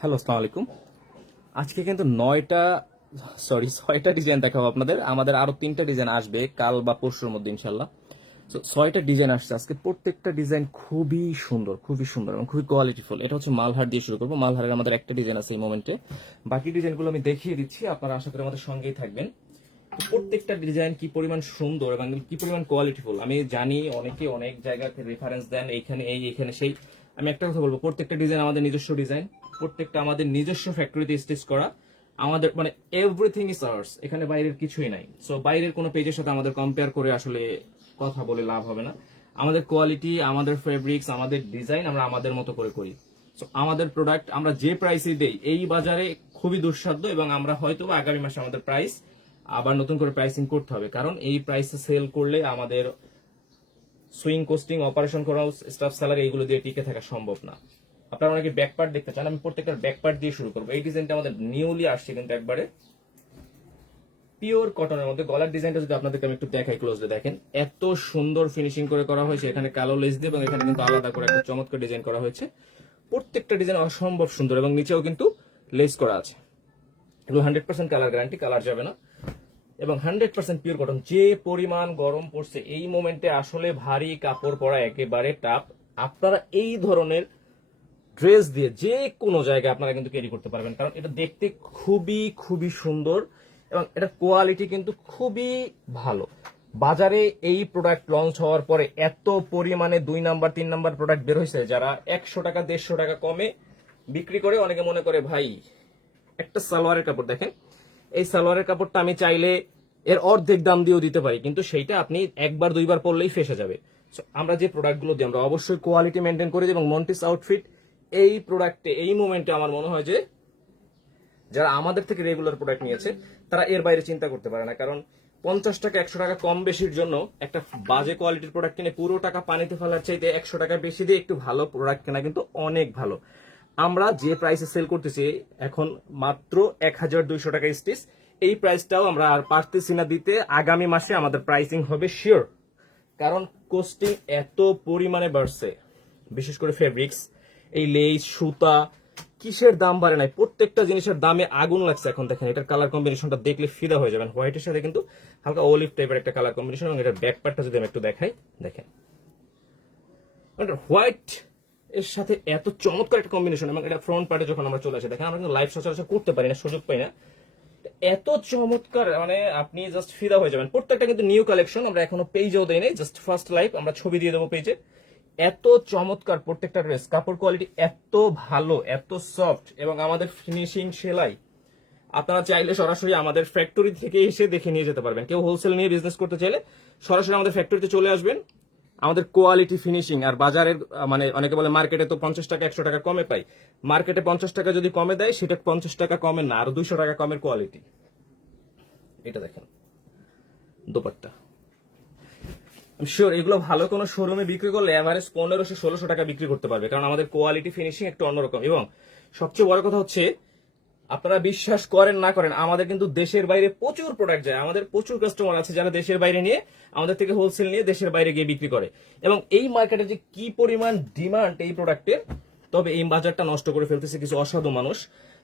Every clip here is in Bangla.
হ্যালো, আসসালামু আলাইকুম। আজকে কিন্তু 6টা ডিজাইন দেখাবো আপনাদের। আমাদের আরো 3টা ডিজাইন আসবে কাল বা পরশুর মধ্যে ইনশাল্লাহ। তো 6টা ডিজাইন আসছে আজকে। প্রত্যেকটা ডিজাইন খুবই সুন্দর, খুবই সুন্দর এবং খুবই কোয়ালিটিফুল। এটা হচ্ছে মালহার দিয়ে শুরু করবো। মালহারের আমাদের একটা ডিজাইন আছে এই মোমেন্টে। বাকি ডিজাইনগুলো আমি দেখিয়ে দিচ্ছি, আপনারা আশা করি আমাদের সঙ্গেই থাকবেন। তো প্রত্যেকটা ডিজাইন কি পরিমাণ সুন্দর এবং কি পরিমাণ কোয়ালিটিফুল আমি জানি। অনেকে অনেক জায়গাতে রেফারেন্স দেন, এইখানে সেই। আমি একটা কথা বলবো, প্রত্যেকটা ডিজাইন আমাদের নিজস্ব ডিজাইন, প্রত্যেকটা আমাদের নিজস্ব ফ্যাক্টরিতে স্টিচ করা। আমাদের মানে এভরিথিং ইজ আওয়ার্স, এখানে বাইরের কিছুই নাই। সো বাইরের কোনো পেজের সাথে আমাদের কম্পেয়ার করে আসলে কথা বলে লাভ হবে না। আমাদের কোয়ালিটি, আমাদের ফেব্রিক্স, আমাদের ডিজাইন আমরা আমাদের মতো করে করি। সো আমাদের প্রোডাক্ট আমরা যে প্রাইসে দেই এই বাজারে খুবই দুঃসাধ্য, এবং আমরা হয়তো আগামী মাসে আমাদের প্রাইস আবার নতুন করে প্রাইসিং করতে হবে, কারণ এই প্রাইসে সেল করলে আমাদের সুইং কোস্টিং, অপারেশন করা, স্টাফ স্যালারি এগুলো দিয়ে টিকে থাকা সম্ভব না। আপনারা অনেকে ব্যাক পার্ট দেখতে চান, আমি প্রত্যেকটার ব্যাক পার্ট দিয়ে শুরু করবো। এই ডিজাইনটা আমাদের নিউলি আসছে কিন্তু একবারে পিওর কটনের মধ্যে। গলার ডিজাইনটা যদি আপনাদেরকে আমি একটু দেখাই ক্লোজলি, দেখেন এত সুন্দর ফিনিশিং করে করা হয়েছে। এখানে কালো লেস দিয়ে এবং এখানে কিন্তু আলাদা করে একটা চমৎকার ডিজাইন করা হয়েছে। প্রত্যেকটা ডিজাইন অসম্ভব সুন্দর এবং নিচেও কিন্তু লেস করা আছে। এগুলো 100% কালার গ্যারান্টি, কালার যাবে না এবং 100% পিওর কটন। যে পরিমাণ গরম পড়ছে এই মোমেন্টে আসলে ভারী কাপড় পরা একেবারে টাপ। আপনারা এই ধরনের ড্রেস দিয়ে যে কোনো জায়গায় আপনারা কিন্তু ক্যারি করতে পারবেন, কারণ এটা দেখতে খুবই খুবই সুন্দর এবং এটার কোয়ালিটি কিন্তু খুবই ভালো। বাজারে এই প্রোডাক্ট লঞ্চ হওয়ার পরে এত পরিমাণে 2 নাম্বার 3 নাম্বার প্রোডাক্ট বের হয়েছে, যারা 100 টাকা 150 টাকা কমে বিক্রি করে। অনেকে মনে করে ভাই একটা সালোয়ারের কাপড় দেখেন, এই সালোয়ারের কাপড়টা আমি চাইলে এর অর্ধেক দাম দিয়েও দিতে পারি, কিন্তু সেইটা আপনি একবার দুইবার পরলেই ফেসে যাবে। আমরা যে প্রোডাক্টগুলো দিই আমরা অবশ্যই কোয়ালিটি মেনটেন করে দিই, এবং মন্টিস আউটফিট এই প্রোডাক্টে এই মোমেন্টে আমার মনে হয় যে যারা আমাদের থেকে রেগুলার প্রোডাক্ট নিয়েছে তারা এর বাইরে চিন্তা করতে পারে না, কারণ 50 টাকা 100 টাকা কম বেশির জন্য একটা বাজে কোয়ালিটির প্রোডাক্ট কিনে পুরো টাকা পানিতে ফেলার চাইতে 100 টাকা বেশি দিয়ে একটু ভালো প্রোডাক্ট কেনা কিন্তু অনেক ভালো। আমরা যে প্রাইসে সেল করতেছি এখন মাত্র 1200 টাকা স্টিচ, এই প্রাইসটাও আমরা আর পারতেছি না দিতে। আগামী মাসে আমাদের প্রাইসিং হবে শিওর, কারণ কোস্টিং এত পরিমাণে বাড়ছে। বিশেষ করে ফেব্রিক্স, এই লেস, সুতা, কিসের দাম বাড়ে নাই, প্রত্যেকটা জিনিসের দামে আগুন লাগছে। এখন দেখেন এটার কালার কম্বিনেশনটা দেখলে ফিদা হয়ে যাবেন। হোয়াইটের সাথে কিন্তু হালকা অলিভ টাইপের একটা কালার কম্বিনেশন, এবং এটার ব্যাক পার্টটা যদি আমি একটু দেখাই, দেখেন হোয়াইট এর সাথে এত চমৎকার একটা কম্বিনেশন। এবং এটা ফ্রন্ট পার্টে যখন আমরা চলে আসি, দেখেন আমরা কিন্তু লাইভ সচরাচর করতে পারি না, সুযোগ পাই না। এত চমৎকার, মানে আপনি জাস্ট ফিদা হয়ে যাবেন। প্রত্যেকটা কিন্তু নিউ কালেকশন, আমরা এখনো পেজেও দেই নাই, জাস্ট ফার্স্ট লাইভ, আমরা ছবি দিয়ে দেবো পেজে। এত চমৎকার প্রত্যেকটা ড্রেস, কাপড় কোয়ালিটি এত ভালো, এত সফট, এবং আমাদের ফিনিশিং সেলাই আপনারা চাইলে সরাসরি আমাদের ফ্যাক্টরি থেকে এসে দেখে নিয়ে যেতে পারবেন। কেউ হোলসেল নিয়ে বিজনেস করতে চাইলে সরাসরি আমাদের ফ্যাক্টরিতে চলে আসবেন। আমাদের কোয়ালিটি, ফিনিশিং আর বাজারের মানে অনেকে বলে মার্কেটে তো 50 টাকা 100 টাকা কমে পাই। মার্কেটে 50 টাকা যদি কমে দেয়, সেটা 50 টাকা কমে না, আর 200 টাকা কমের কোয়ালিটি। এটা দেখেন দোপাট্টা, শিওর এগুলো ভালো কোনো শোরুমে বিক্রি করলে এভারেজ 1500-1600 টাকা বিক্রি করতে পারবে, কারণ আমাদের কোয়ালিটি, ফিনিশিং একটু অন্যরকম। এবং সবচেয়ে বড় কথা হচ্ছে, আপনারা বিশ্বাস করেন না করেন, আমাদের কিন্তু দেশের বাইরে প্রচুর প্রোডাক্ট যায়। আমাদের প্রচুর কাস্টমার আছে যারা দেশের বাইরে নিয়ে আমাদের থেকে হোলসেল নিয়ে দেশের বাইরে গিয়ে বিক্রি করে। এবং এই মার্কেটে যে কি পরিমাণ ডিমান্ড এই প্রোডাক্টের, তবে এই বাজারটা নষ্ট করে ফেলতেছে কিছু অসাধু মানুষ।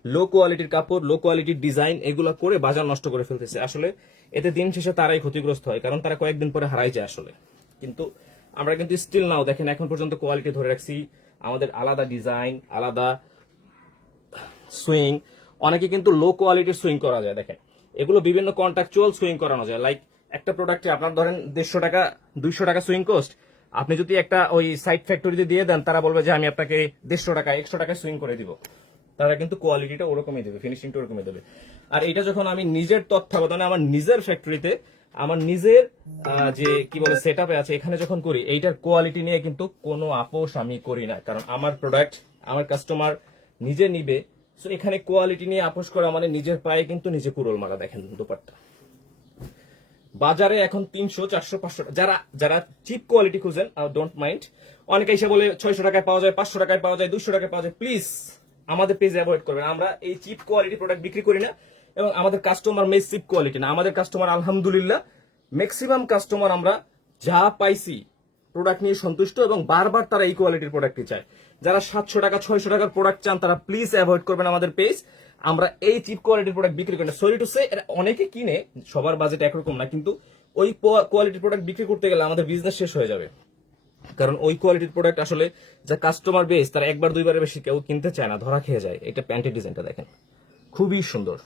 লো কোয়ালিটির কাপড়, লো কোয়ালিটির ডিজাইন এগুলো করে বাজার নষ্ট করে ফেলতেছে। আসলে এতে দিন শেষে তারাই ক্ষতিগ্রস্ত হয়, কারণ তারা কয়েকদিন পরে হারাই যায় আসলে। কিন্তু আমরা কিন্তু স্টিল নাও দেখেন এখন পর্যন্ত কোয়ালিটি ধরে রাখছি। আমাদের আলাদা ডিজাইন, আলাদা সুইং। অনেকে কিন্তু লো কোয়ালিটির সুইং করা যায়, দেখেন এগুলো বিভিন্ন কন্ট্রাকচুয়াল সুইং করানো যায়। লাইক একটা প্রোডাক্টে আপনার ধরেন 150 টাকা 200 টাকা সুইং কস্ট, আপনি যদি একটা ওই সাইড ফ্যাক্টরিতে দিয়ে দেন, তারা বলবে যে আমি আপনাকে 150 টাকা 100 টাকা সুইং করে দিব। তারা কিন্তু কোয়ালিটিটা ওরকমই দেবে, ফিনিশিংটা ওরকমই দেবে। আর এটা যখন আমি নিজের তত্ত্বাবধানে আমার নিজের ফ্যাক্টরিতে আমার নিজের যে কি বলে সেট আপে আছে, এখানে যখন করি, এইটার কোয়ালিটি নিয়ে কিন্তু কোনো আপোষ আমি করি না, কারণ আমার প্রোডাক্ট আমার কাস্টমার নিজে নিবে। সো এখানে কোয়ালিটি নিয়ে আপোষ করা মানে নিজের পায়ে কিন্তু নিজে কুড়োল মারা। দেখেন দোপাট্টা বাজারে এখন 300, 400, 500, যারা যারা চিপ কোয়ালিটি খুঁজেন, ডোন্ট মাইন্ড। অনেকে এসে বলে 600 টাকায় পাওয়া যায়, 500 টাকায় পাওয়া যায়, 200 টাকায় পাওয়া যায়। প্লিজ আমাদের পেজ অ্যাভয়েড করবেন। আমরা এই চিপ কোয়ালিটি প্রোডাক্ট বিক্রি করি না, এবং আমাদের কাস্টমার মেস চিপ কোয়ালিটি না। আমাদের কাস্টমার আলহামদুলিল্লাহ ম্যাক্সিমাম কাস্টমার আমরা যা পাইছি প্রোডাক্ট নিয়ে সন্তুষ্ট এবং বারবার তারা এই কোয়ালিটির প্রোডাক্টই চায়। যারা 700 টাকা 600 টাকার প্রোডাক্ট চান তারা প্লিজ অ্যাভয়েড করবেন আমাদের পেজ। আমরা এই চিপ কোয়ালিটির প্রোডাক্ট বিক্রি করি না। সরি টু সে, অনেকে কিনে, সবার বাজেট একরকম না, কিন্তু ওই কোয়ালিটির প্রোডাক্ট বিক্রি করতে গেলে আমাদের বিজনেস শেষ হয়ে যাবে। কারণ ওই কোয়ালিটির প্রোডাক্ট আসলে যা কাস্টমার বেস তারা একবার দুইবারের বেশি কেউ কিনতে চায় না, ধরা খেয়ে যায়। এটা প্যান্টের ডিজাইনটা দেখেন, খুবই সুন্দর,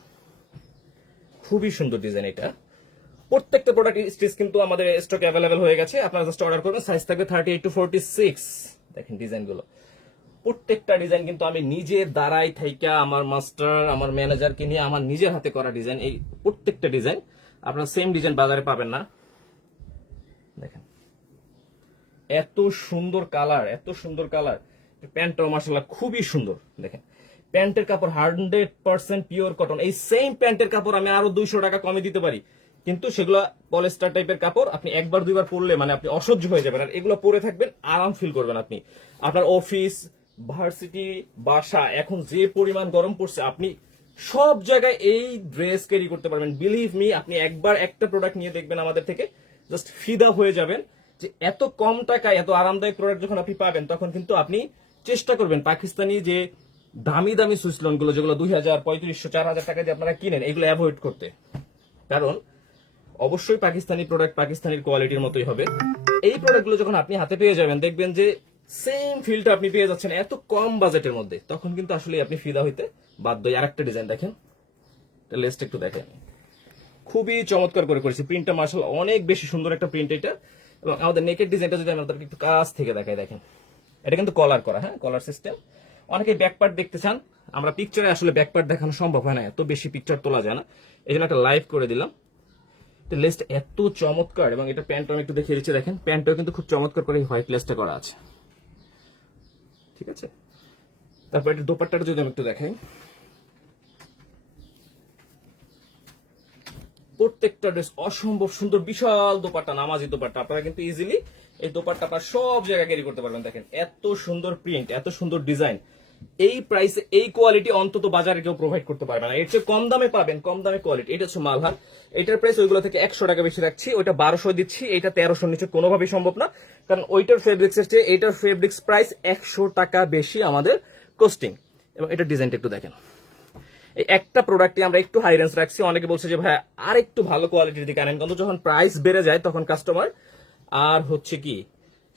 খুবই সুন্দর ডিজাইন। এটা প্রত্যেকটা প্রোডাক্ট স্টিচ কিন্তু আমাদের স্টক অ্যাভেলেবেল হয়ে গেছে, আপনারা জাস্ট অর্ডার করবেন। সাইজ থাকবে 38 to 46। দেখেন ডিজাইনগুলো, প্রত্যেকটা ডিজাইন কিন্তু আমি নিজের দ্বারাই থাইকা আমার মাস্টার আমার ম্যানেজারকে নিয়ে আমার নিজের হাতে করা ডিজাইন। এই প্রত্যেকটা ডিজাইন আপনারা সেম ডিজাইন বাজারে পাবেন না। দেখেন এত সুন্দর কালার, এত সুন্দর কালার। প্যান্টটাও মাশাআল্লাহ খুবই সুন্দর। দেখেন প্যান্টের কাপড় 100% পিওর কটন। এই সেম প্যান্টের কাপড় আমি আরো 200 টাকা কমে দিতে পারি, কিন্তু সেগুলো পলিস্টার টাইপের কাপড়। আপনি একবার দুইবার পরলে মানে আপনি অসহ্য হয়ে যাবেন। আর এগুলো পরে থাকবেন, আরাম ফিল করবেন আপনি। আপনার অফিস, ভার্সিটি, বাসা, এখন যে পরিমাণ গরম পড়ছে, আপনি সব জায়গায় এই ড্রেস ক্যারি করতে পারবেন। বিলিভ মি, আপনি একবার একটা প্রোডাক্ট নিয়ে দেখবেন আমাদের থেকে, জাস্ট ফিদা হয়ে যাবেন যে এত কম টাকায় এত আরামদায়ক প্রোডাক্ট যখন আপনি পাবেন, তখন কিন্তু আপনি চেষ্টা করবেন পাকিস্তানি যে দামি দামি সুইসলন গুলো, যেগুলো 2000, 3500, 4000 টাকা দিয়ে আপনারা কিনেন, এগুলো অ্যাভয়েড করতে। কারণ অবশ্যই পাকিস্তানি প্রোডাক্ট পাকিস্তানির কোয়ালিটির মতোই হবে। এই প্রোডাক্টগুলো যখন আপনি হাতে পেয়ে যাবেন, দেখবেন যে সেম ফিলটা আপনি পেয়ে যাচ্ছেন এত কম বাজেটের মধ্যে, তখন কিন্তু আসলে আপনি ফিদা হইতে বাধ্য। আরেকটা ডিজাইন দেখেন, লেস্ট একটু দেখেন, খুবই চমৎকার করে করেছি। প্রিন্টটা মাশাআল্লাহ অনেক বেশি সুন্দর একটা প্রিন্ট এটা। এবং আমাদের নেকের ডিজাইনটা যদি আমি আপনাদেরকে একটু কাছ থেকে দেখাই, দেখেন এটা কিন্তু কলার করা, হ্যাঁ কলার সিস্টেম। অনেকে ব্যাক পার্ট দেখতে চান, আমরা পিকচারে আসলে ব্যাক পার্ট দেখানো সম্ভব হয় না, এত বেশি পিকচার তোলা যায় না, এই জন্য একটা লাইভ করে দিলাম। লেসটা এত চমৎকার, এবং এটা প্যান্টটা আমি একটু দেখিয়ে দিচ্ছি। দেখেন প্যান্টটাও কিন্তু খুব চমৎকার করে হোয়াইট লেসটা করা আছে, ঠিক আছে। তারপর এটা দোপাট্টাটা যদি আমি একটু দেখাই, প্রত্যেকটা ড্রেস অসম্ভব সুন্দর, বিশাল দোপাট্টা, নামাজি দোপাট্টা। আপনারা কিন্তু ইজিলি এই দোপাট্টাটা সব জায়গায় ক্যারি করতে পারবেন। দেখেন এত সুন্দর প্রিন্ট, এত সুন্দর ডিজাইন, এই প্রাইসে এই কোয়ালিটি অন্তত বাজারে কেউ প্রোভাইড করতে পারবে না। এর চেয়ে কম দামে পাবেন, কম দামে কোয়ালিটি। এটা হচ্ছে মালহার, এটার প্রাইস ওইগুলো থেকে 100 টাকা বেশি রাখছি, ওইটা 1200 দিচ্ছি, এটা 1300 নিচে কোনোভাবেই সম্ভব না। কারণ ওইটার ফেব্রিক্সের চেয়ে এইটার ফেব্রিক্স প্রাইস 100 টাকা বেশি আমাদের কস্টিং। এবং এটা ডিজাইনটা একটু দেখেন, এই একটা প্রোডাক্টে আমরা একটু হাই রেঞ্জ রাখছি। অনেকে বলছে যে ভাই আর একটু ভালো কোয়ালিটির দিকে আনেন, কিন্তু যখন প্রাইস বেড়ে যায় তখন কাস্টমার আর হচ্ছে কি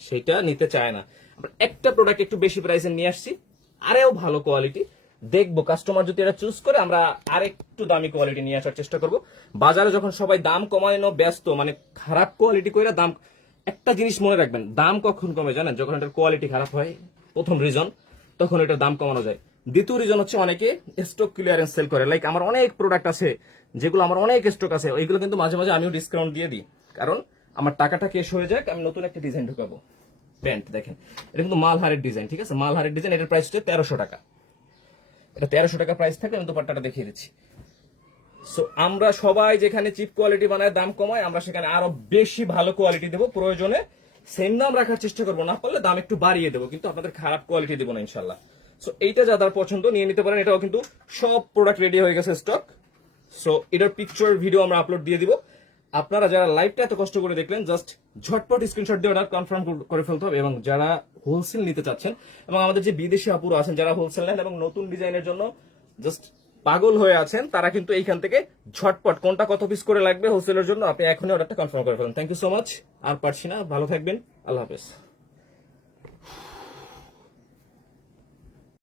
সেটা নিতে চায় না। আমরা একটা প্রোডাক্ট একটু বেশি প্রাইসে নিয়ে আসছি, আরেও ভালো কোয়ালিটি দেখবো। কাস্টমার যদি এটা চুজ করে, আমরা আরেকটু দামি কোয়ালিটি নিয়ে আসার চেষ্টা করব। বাজারে যখন সবাই দাম কমানো ব্যস্ত, মানে খারাপ কোয়ালিটি করে দাম, একটা জিনিস মনে রাখবেন, দাম কখন কমে জানেন? যখন এটার কোয়ালিটি খারাপ হয়, প্রথম রিজন, তখন এটার দাম কমানো যায়। দ্বিতীয় রিজন হচ্ছে অনেকে স্টক ক্লিয়ারেন্স সেল করে। লাইক আমার অনেক প্রোডাক্ট আছে যেগুলো আমার অনেক স্টক আছে, ওইগুলো কিন্তু মাঝে মাঝে আমিও ডিসকাউন্ট দিয়ে দিই, কারণ আমার টাকাটা কেশ হয়ে যাক, আমি নতুন একটা ডিজাইন ঢুকাবো। প্যান্ট দেখেন, এটা কিন্তু মালহারের ডিজাইন, ঠিক আছে, মালহারের ডিজাইন। এটার প্রাইস হচ্ছে 1300 টাকা। এটা 1300 টাকা প্রাইস থাকে, আমি দোপাট্টাটা দেখিয়ে দিচ্ছি। সো আমরা সবাই যেখানে চিপ কোয়ালিটি বানায় দাম কমায়, আমরা সেখানে আরো বেশি ভালো কোয়ালিটি দেবো। প্রয়োজনে সেম দাম রাখার চেষ্টা করবো, না পারলে দাম একটু বাড়িয়ে দেবো, কিন্তু আপনাদের খারাপ কোয়ালিটি দেবো না ইনশাল্লাহ। সো এইটা যাদের পছন্দ নিয়ে নিতে পারেন। এটাও কিন্তু সব প্রোডাক্ট রেডি হয়ে গেছে স্টক। সো এটার পিকচার ভিডিও আমরা আপলোড দিয়ে দিব। আপনারা যারা লাইভটা এত কষ্ট করে দেখলেন, জাস্ট ঝটপট স্ক্রিনশট দিয়ে অর্ডার কনফার্ম করে ফেলতে হবে। এবং যারা হোলসেল নিতে চাচ্ছেন, এবং আমাদের যে বিদেশি আপুরা আছেন যারা হোলসেল নেন এবং নতুন ডিজাইনের জন্য জাস্ট পাগল হয়ে আছেন, তারা কিন্তু এইখান থেকে ঝটপট কোনটা কত পিস করে লাগবে হোলসেলের জন্য, আপনি এখনই অর্ডারটা কনফার্ম করে ফেলেন। Thank you so much. আর পারছি না, ভালো থাকবেন, আল্লাহ হাফেজ।